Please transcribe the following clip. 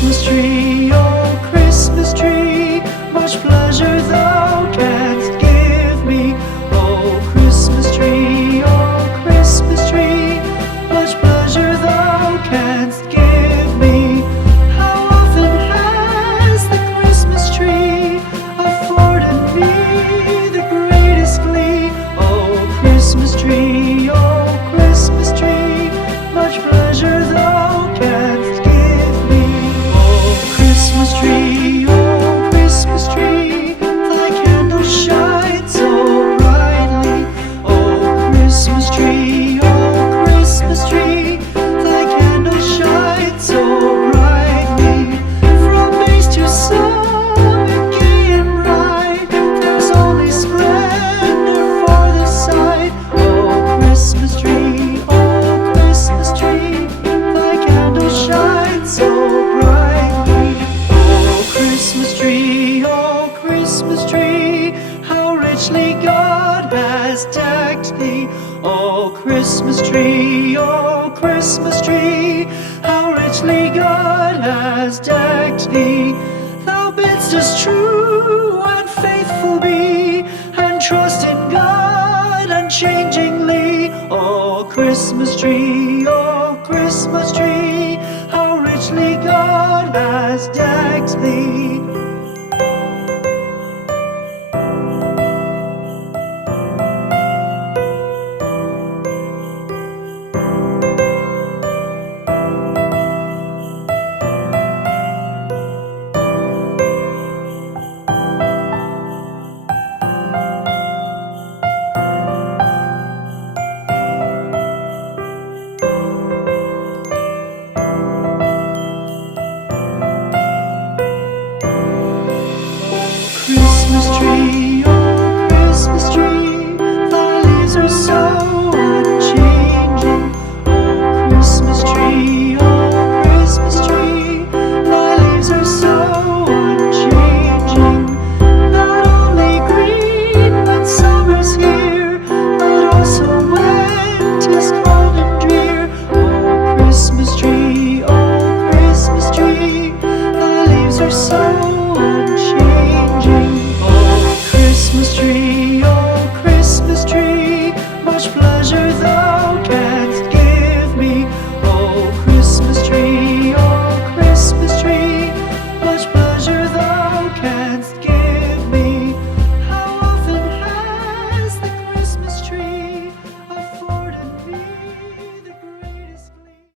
Christmas tree, oh Christmas tree, much pleasure thou canst give me. Oh Christmas tree, much pleasure thou canst give me. How often has the Christmas tree afforded me the greatest glee? Oh Christmas tree, much pleasure thou canst give me. Oh Christmas tree, thy candle shines so brightly. Oh Christmas tree, thy candle shines so brightly. From base to summit, gay and bright, there's only splendor for the sight. Oh Christmas tree, thy candle shines so brightly. Oh Christmas tree, how richly God has decked thee. Oh Christmas tree, how richly God has decked thee. Thou bidst us true and faithful be, and trust in God unchangingly. Oh Christmas tree,